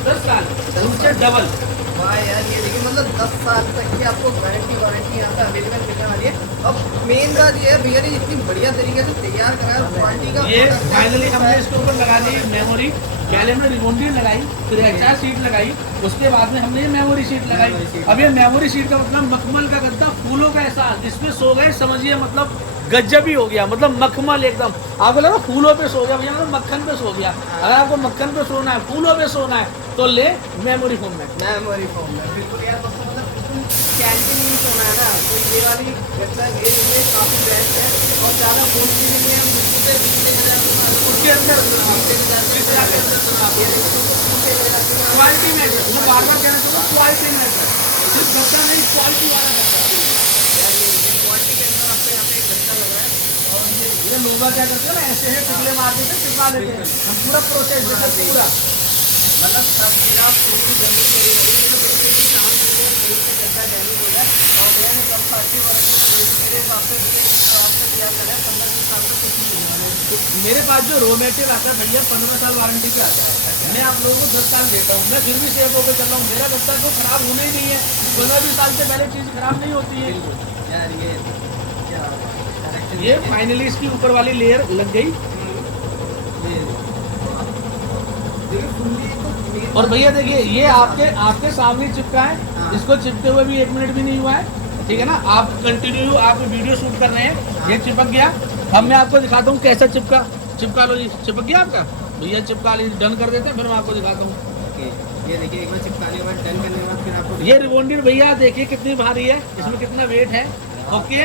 10 साल, उनसे डबल। वाह यार, ये देखिए मतलब 10 साल तक की आपको वारंटी यहाँ पे अवेलेबल मिलने वाली है। अब मेन बात ये है भैया ने इतनी बढ़िया तरीके से तैयार करा है क्वालिटी का। ये फाइनली हमने इसके ऊपर लगा दी मेमोरी। पहले हमने रिबॉन्डिंग लगाई, फिर एक्स्ट्रा सीट लगाई, उसके बाद में हमने ये मेमोरी सीट लगाई। अब ये मेमोरी सीट का मतलब मखमल का गद्दा, फूलों का एहसास, इसमें सो गए समझिए, मतलब गजब ही हो गया, मतलब मखमल एकदम। आप बोले ना फूलों पे सो गया भैया, मतलब मक्खन पे सो गया। अगर आपको मक्खन पे सोना है, फूलों पे सोना है, तो ले मेमोरी फोम में। मेमोरी फोम में बिल्कुल यार, दोस्तों मतलब बिल्कुल कैंटीन नहीं सोना है ना, तो ये वाली गद्दा ये काफी बेस्ट है और ज्यादा कॉस्टली भी नहीं है। उसके अंदर क्वालिटी मैटर, मैं बार बार कहना चाहूँगा, क्वालिटी मैटर, सिर्फ गद्दा नहीं, क्वालिटी वाला गद्दा। क्वालिटी के अंदर आपको यहाँ पे एक गद्दा लग रहा है। और ये लोग क्या करते हैं ना, ऐसे है टिकले मार देते हैं, टिपा देते हैं। हम पूरा प्रोसेस पूरा मतलब बिना पूरी जमीन के सही से गद्दा डैमेज हो जाए और भैया ने कब फाटी मेरे हिसाब से तैयार करा है 15-20 साल का कुछ नहीं होना है। मेरे पास जो रॉ मटेरियल आता है भैया 15 साल वारंटी पे आता है। मैं आप लोगों को 10 साल देता हूँ, मैं फिर भी सेफ होकर चल रहा हूँ। मेरा गद्दा तो खराब होना ही नहीं है, 15-20 साल से पहले चीज़ खराब नहीं होती है। यार ये क्या ये फाइनली इसकी ऊपर वाली लेयर लग गई। और भैया देखिए, ये आपके सामने चिपका है, इसको चिपके हुए भी 1 मिनट भी नहीं हुआ है, ठीक है ना। आप कंटिन्यू आप वीडियो शूट कर रहे हैं, ये चिपक गया। अब मैं आपको दिखाता हूँ कैसा चिपका लो जी। चिपक गया आपका भैया, चिपका लीजिए, डन कर देते हैं, फिर मैं आपको दिखाता हूँ। ये देखिए, एक बार चिपकाने के बाद डन करने के बाद फिर आपको ये रिबॉन्डिंग भैया देखिए कितनी भारी है, इसमें कितना वेट है। ओके,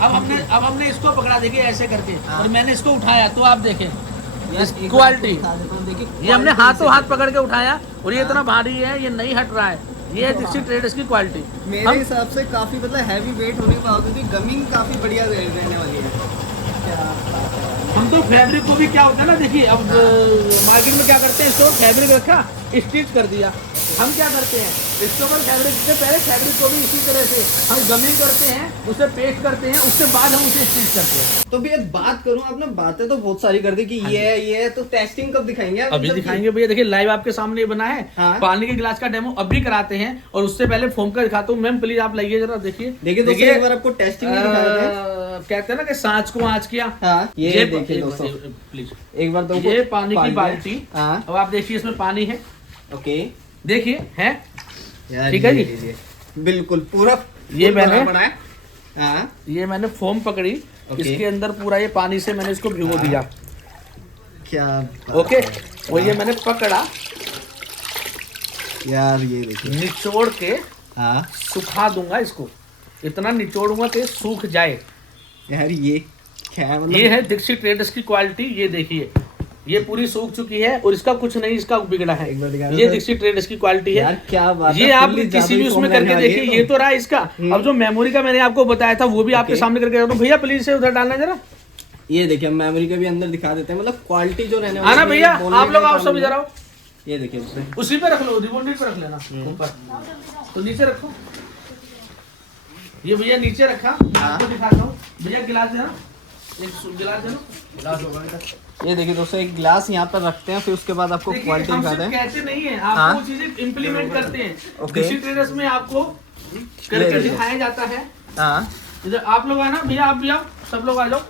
अब हमने इसको पकड़ा, देखिए ऐसे करके, और मैंने इसको उठाया, तो आप देखें क्वालिटी। ये हमने हाथों हाथ पकड़ के उठाया और ये इतना भारी है, ये नहीं हट रहा है। ये है दीक्षित ट्रेडर्स की क्वालिटी। मेरे हिसाब से काफी मतलब हैवी वेट होने के बावजूद भी गमिंग काफी बढ़िया रहने वाली है। हम तो फैब्रिक को भी क्या होता है ना, देखिए अब मार्केट में क्या करते हैं, इसको फैब्रिक रखा, स्टिच कर दिया। हम क्या करते हैं, इसके ऊपर फैब्रिक से पहले फैब्रिक को भी इसी तरह से हम गमिंग करते हैं, उसे पेस्ट करते हैं, उसके बाद हम उसे स्टिच करते हैं। तो भैया बात करूं, आपने बातें तो बहुत सारी कर दी कि ये है, तो टेस्टिंग कब दिखाएंगे आप? अभी दिखाएंगे भैया, देखिए लाइव आपके सामने बना है। हाँ। पानी के गिलास का डेमो अभी कराते हैं, और उससे पहले फोम का दिखाता हूँ। मैम प्लीज आप लाइए जरा, देखिए दोस्तों एक बार आपको टेस्टिंग दिखा देते हैं। कहते हैं ना कि सांच को आँच किया। हाँ, ये देखिए दोस्तों, प्लीज एक बार तो ये पानी की बाल्टी। हाँ, अब आप देखिए इसमें पानी है, ओके, देखिए है, यार ठीक है जी। बिल्कुल पूरा ये मैंने बना है। हाँ, ये मैंने फोम पकड़ी, इसके अंदर पूरा ये पानी से मैंने इसको भिगो दिया। क्या ओके, और ये मैंने पकड़ा, यार ये देखिए, निचोड़ के हाँ सुखा दूंगा इसको। इतना निचोड़ूंगा कि सूख जाए। यार ये क्या है मतलब? ये है दीक्षित ट्रेडर्स की क्वालिटी। ये देखिए, ये पूरी सूख चुकी है और इसका कुछ नहीं, इसका बिगड़ा है। एक बार दिखा दो ये सर। दीक्षित ट्रेडर्स की क्वालिटी है। यार क्या बात ये है, आप fully किसी भी जादुई उसमें फोम करके रहने वाली देखिए, है ये तो रहा इसका। अब जो मेमोरी का मैंने आपको बताया था वो भी आपके Okay. सामने करके रखा हूं। भैया प्लीज से उधर डालना जरा। ये देखिए, मेमोरी का भी अंदर दिखा देते हैं, मतलब क्वालिटी जो रहने आना है, भैया, बोलने आप लोग का आओ, काम सब नहीं इधर है। आओ। ये देखिए उससे उसी पे रख लो, रिबोंडेड पे रख लेना ऊपर, तो नीचे रखो। ये भैया नीचे रखा, मैं आपको दिखाता हूँ। भैया गिलास देना, एक गिलास देना, गिलास होगा इधर। ये देखिए दोस्तों, एक गिलास यहाँ पर रखते हैं, फिर उसके बाद आपको देखिए, क्वालिटी हम दिखाते सिर्फ हैं। कहते नहीं है, हाँ। आपको चीजें इम्प्लीमेंट करते हैं। Okay. दीक्षित ट्रेडर्स में आपको करके देखिए। दिखाया जाता है। हाँ, इधर आप लोग आना भैया, आप भी आओ, सब लोग आ जाओ।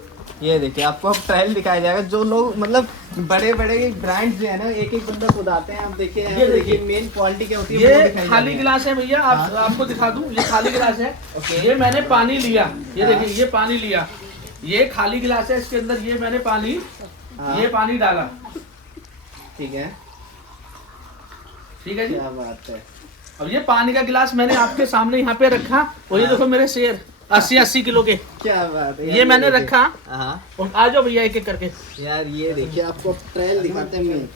ये देखिए आपको ट्रायल दिखाया जाएगा। जो लोग मतलब बड़े बड़े ब्रांड्स जो है ना, एक एक बंदा खुद आते हैं। आप देखिए, ये देखिए, मेन क्वालिटी क्या होती है वो ये दिखाई खाली जाती है। गिलास है भैया, आपको दिखा दूं, ये खाली गिलास है। Okay. ये मैंने पानी लिया, ये देखिए, ये पानी लिया, ये खाली गिलास है, इसके अंदर ये मैंने पानी, हाँ। ये पानी डाला। ठीक है, ठीक है जी। क्या बात है। अब ये पानी का गिलास मैंने आपके सामने यहाँ पे रखा, और ये देखो मेरे शेर 80-80 किलो के, क्या बात है। ये मैंने देखिए। रखा। हाँ और आ जाओ भैया एक एक करके। यार, ये देखिए आपको ट्रायल दिखाते हैं मेन।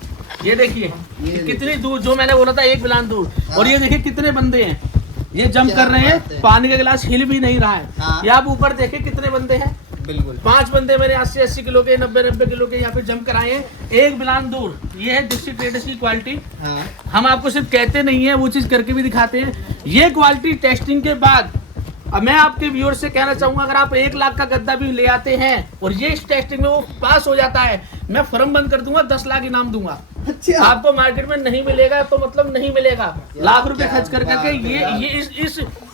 ये देखिए ये कितनी दूर, जो मैंने बोला था 1 बिलान दूर, और ये देखिए कितने बंदे हैं, ये जंप क्या कर रहे बात हैं। है। पानी का गिलास हिल भी नहीं रहा है। हाँ। ये आप ऊपर देखिए कितने बंदे हैं, बिल्कुल 5 बंदे मेरे 80-80 किलो के, 90-90 किलो के यहाँ पे जंप कराए हैं 1 बिलान दूर। ये है दीक्षित ट्रेडर्स की क्वालिटी। हाँ, हम आपको सिर्फ कहते नहीं है, वो चीज करके भी दिखाते हैं। ये क्वालिटी टेस्टिंग के बाद, अब मैं आपके व्यूअर से कहना चाहूंगा, अगर आप 1 लाख का गद्दा भी ले आते हैं और ये इस टेस्टिंग में वो पास हो जाता है, मैं फर्म बंद कर दूंगा, 10 लाख इनाम दूंगा। अच्छा आपको मार्केट में नहीं मिलेगा तो मतलब नहीं मिलेगा। लाख रुपए खर्च कर करके बात है। ये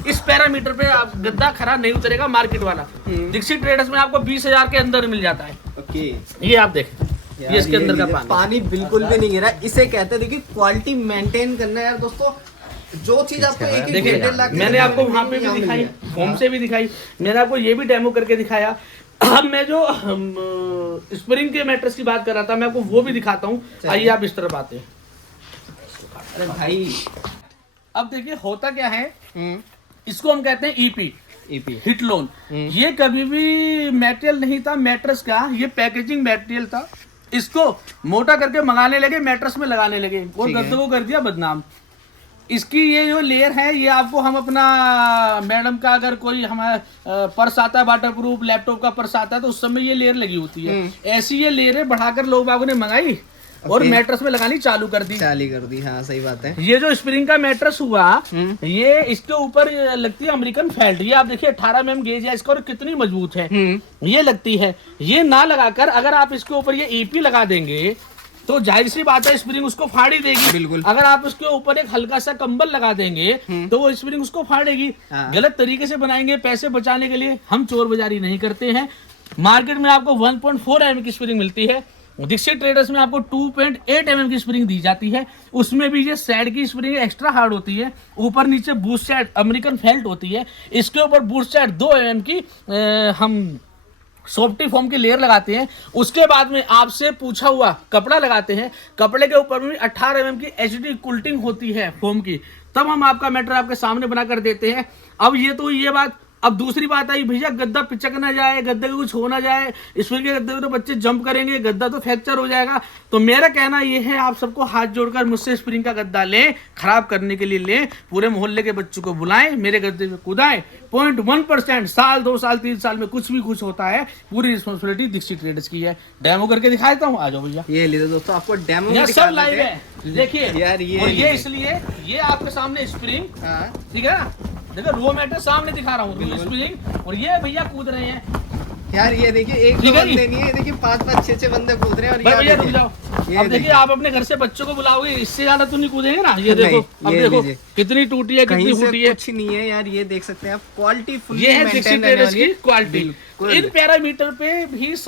इस पैरामीटर पे आप गद्दा खरा नहीं उतरेगा मार्केट वाला। दीक्षित ट्रेडर्स में आपको 20,000 के अंदर मिल जाता है। ओके। ये आप देखें, ये इसके अंदर का पानी। पानी बिल्कुल भी नहीं गिरा, इसे कहते हैं। देखिए, क्वालिटी मेंटेन करना है यार दोस्तों। जो चीज आपको एक एक देखिए, 1.5 लाख मैंने आपको वहां पे भी दिखाई, होम से भी दिखाई, मैंने आपको ये भी डेमो करके दिखाया। अब मैं जो स्प्रिंग के मैट्रेस की बात कर रहा था, मैं आपको वो भी दिखाता हूँ। आइए आप इस तरफ आते हैं। अरे भाई, अब देखिए होता क्या है, इसको हम कहते हैं ईपी, हिट लोन। ये कभी भी मटेरियल नहीं था मैट्रेस का, ये पैकेजिंग मटेरियल था। इसको मोटा करके मंगाने लगे, मैट्रेस में लगाने लगे और ठीक है। गद्दों को कर दिया बदनाम। इसकी ये जो लेयर है, ये आपको हम अपना मैडम का अगर कोई हमारा पर्स आता है वाटर प्रूफ, लैपटॉप का पर्स आता है, तो उस समय ये लेयर लगी होती है। ऐसी ये लेयरें बढ़ाकर लोग बागों ने मंगाई और मैट्रेस में लगानी चालू कर दी। कर दी, हाँ सही बात है। ये जो स्प्रिंग का मैट्रेस हुआ, ये इसके ऊपर लगती है अमेरिकन फेल्ट। ये आप देखिए 18 mm गेज है इसका, और कितनी मजबूत है ये लगती है। ये ना लगाकर अगर आप इसके ऊपर ये ईपी लगा देंगे तो जाहिर सी बात है स्प्रिंग उसको फाड़ ही देगी। बिल्कुल। अगर आप उसके ऊपर एक हल्का सा कंबल लगा देंगे तो वो स्प्रिंग उसको फाड़ेगी। हाँ। गलत तरीके से बनाएंगे पैसे बचाने के लिए। हम चोर बाजारी नहीं करते हैं। मार्केट में आपको 1.4 mm की स्प्रिंग मिलती है, दीक्षित ट्रेडर्स में आपको 2.8 mm की स्प्रिंग दी जाती है। उसमें भी ये साइड की स्प्रिंग एक्स्ट्रा हार्ड होती है, ऊपर नीचे बूस्ट साइड अमेरिकन फेल्ट होती है। इसके ऊपर बूस्ट साइड 2 mm की हम सॉफ्टी फोम की लेयर लगाते हैं। उसके बाद में आपसे पूछा हुआ कपड़ा लगाते हैं। कपड़े के ऊपर भी 18 mm की एचडी कुल्टिंग होती है फोम की, तब हम आपका मैटर आपके सामने बना कर देते हैं। अब ये तो ये बात। अब दूसरी बात आई, भैया गद्दा पिचक ना जाए, गद्दे को कुछ हो ना जाए, इसमें के गद्दे में तो बच्चे जंप करेंगे, गद्दा तो फ्रैक्चर हो जाएगा। तो मेरा कहना ये है, आप सबको हाथ जोड़कर मुझसे स्प्रिंग का गद्दा लें, खराब करने के लिए लें, पूरे मोहल्ले के बच्चों को बुलाएं, मेरे गद्दे में कूदाएं। 0.1% साल 2 साल 3 साल में कुछ भी कुछ होता है, पूरी रिस्पॉन्सिबिलिटी दीक्षित ट्रेडर्स की है। डेमो करके दिखा देता हूँ, आ जाओ भैया। ये लीजिए दोस्तों, आपको डेमो यहाँ दिखा सब लाइव देते है, हैं। देखिए यार ये और ये इसलिए, ये आपके सामने स्प्रिंग, हाँ, ठीक है ना, देखो रो मैटर सामने दिखा रहा हूँ, स्प्रिंग, और ये भैया कूद रहे हैं। यार ये देखिए, एक ठीक दो है जी। बंदे नहीं है, देखिए 5-5 6-6 बंदे कूद रहे हैं। और भाई भैया ये रुक देखिए, जाओ। ये अब देखिए देखिए। आप अपने घर से बच्चों को बुलाओगे, इससे ज्यादा तो नहीं कूदेंगे ना। ये नहीं, देखो, अब ये देखो लीजिए। कितनी टूटी है, कितनी कहीं से फूटी है। कुछ नहीं है यार, ये देख सकते हैं आप, क्वालिटी फुल ये है दीक्षित ट्रेडर्स की क्वालिटी। बिल्कुल। इन पैरामीटर पे भी इस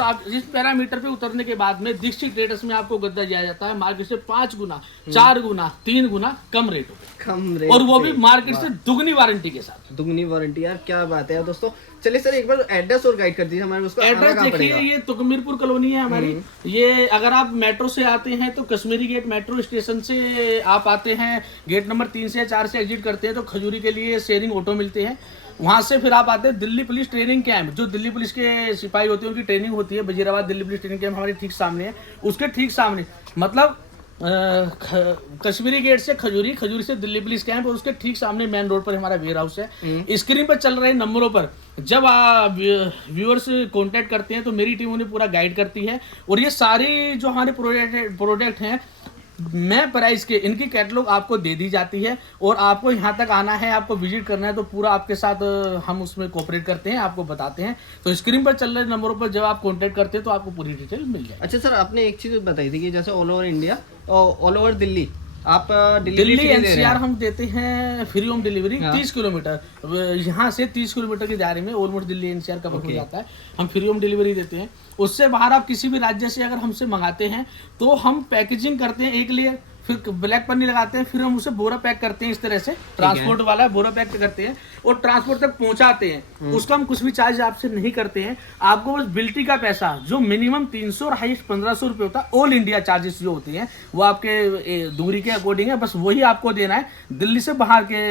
पैरामीटर पे उतरने के बाद में दीक्षित ट्रेडर्स में आपको गद्दा दिया जाता है मार्केट से 5 गुना, 4 गुना, 3 गुना कम रेट पे, कम रेट और वो भी पे। मार्केट से दुगनी वारंटी के साथ। दुगनी वारंटी, यार क्या बात है यार दोस्तों। चलिए सर, एक बार एड्रेस और गाइड कर दीजिए हमारे, उसको आना एड्रेस कहाँ देखिए, पड़ेगा? ये तुकमीरपुर कॉलोनी है हमारी। ये अगर आप मेट्रो से आते हैं तो कश्मीरी गेट मेट्रो स्टेशन से आप आते हैं, गेट नंबर 3 से या 4 से एग्जिट करते हैं तो खजूरी के लिए शेयरिंग ऑटो मिलते हैं। वहां से फिर आप आते हैं दिल्ली पुलिस ट्रेनिंग कैंप, जो दिल्ली पुलिस के सिपाही होते हैं उनकी ट्रेनिंग होती है, Wazirabad Delhi police training camp हमारे ठीक सामने है। उसके ठीक सामने मतलब कश्मीरी गेट से खजूरी, खजूरी से दिल्ली पुलिस कैंप, और उसके ठीक सामने मेन रोड पर हमारा वेयर हाउस है। स्क्रीन पर चल रहे नंबरों पर जब आप व्यूअर्स कांटेक्ट करते हैं तो मेरी टीम उन्हें पूरा गाइड करती है, और ये सारी जो हमारे प्रोडक्ट हैं मैं प्राइस के इनकी कैटलॉग आपको दे दी जाती है, और आपको यहाँ तक आना है, आपको विजिट करना है तो पूरा आपके साथ हम उसमें कोऑपरेट करते हैं, आपको बताते हैं। तो स्क्रीन पर चल रहे नंबरों पर जब आप कांटेक्ट करते हैं तो आपको पूरी डिटेल मिल जाएगी। अच्छा सर, आपने एक चीज बताई थी कि जैसे ऑल ओवर इंडिया और ऑल ओवर दिल्ली आप दिल्ली एनसीआर हम देते हैं फ्री होम डिलीवरी। 30 किलोमीटर यहाँ से 30 किलोमीटर के दायरे में ऑलमोस्ट दिल्ली एनसीआर कवर हो जाता है, हम फ्री होम डिलीवरी देते हैं। उससे बाहर आप किसी भी राज्य से अगर हमसे मंगाते हैं तो हम पैकेजिंग करते हैं एक लेयर, फिर ब्लैक पन्नी लगाते हैं, फिर हम उसे बोरा पैक करते हैं, इस तरह से ट्रांसपोर्ट वाला बोरा पैक करते हैं और ट्रांसपोर्ट तक पहुंचाते हैं। उसका हम कुछ भी चार्ज आपसे नहीं करते हैं, आपको बस बिल्टी का पैसा जो मिनिमम 300 और हाईएस्ट 1500 रुपये होता है, ऑल इंडिया चार्जेस जो होते हैं वो आपके दूरी के अकॉर्डिंग है, बस वही आपको देना है दिल्ली से बाहर के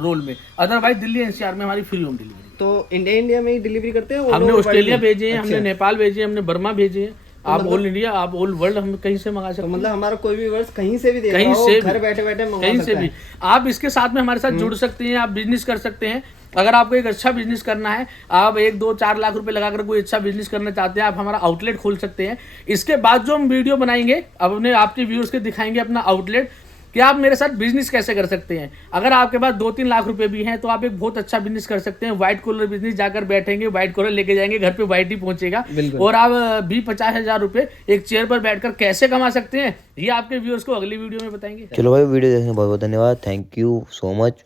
रोल में। अदरवाइज दिल्ली एनसीआर में हमारी फ्री होम डिलीवरी। तो इंडिया में ही डिलीवरी करते हैं? हमने ऑस्ट्रेलिया भेजे हैं, हमने नेपाल भेजे हैं, हमने बर्मा भेजे हैं। आप ऑल इंडिया, आप ऑल वर्ल्ड हम कहीं से मंगा सकते हैं। मतलब हमारा कोई भी वर्ष कहीं से भी देख कहीं रहा हो, से घर बैठे बैठे मंगा कहीं सकता से भी आप इसके साथ में हमारे साथ जुड़ सकते हैं, आप बिजनेस कर सकते हैं। अगर आपको एक अच्छा बिजनेस करना है, आप 1-2-4 लाख रुपए लगाकर कोई अच्छा बिजनेस करना चाहते हैं, आप हमारा आउटलेट खोल सकते हैं। इसके बाद जो हम वीडियो बनाएंगे अपने आपके व्यूअर्स के दिखाएंगे अपना आउटलेट कि आप मेरे साथ बिजनेस कैसे कर सकते हैं। अगर आपके पास 2-3 लाख रुपए भी हैं तो आप एक बहुत अच्छा बिजनेस कर सकते हैं। व्हाइट कॉलर बिजनेस, जाकर बैठेंगे, व्हाइट कॉलर लेके जाएंगे, घर पे व्हाइट ही पहुंचेगा, और आप 20-50 हजार रुपए एक चेयर पर बैठकर कैसे कमा सकते हैं ये आपके व्यूअर्स को अगली वीडियो में बताएंगे। चलो भाई, वीडियो देखने बहुत बहुत धन्यवाद। Thank you so much.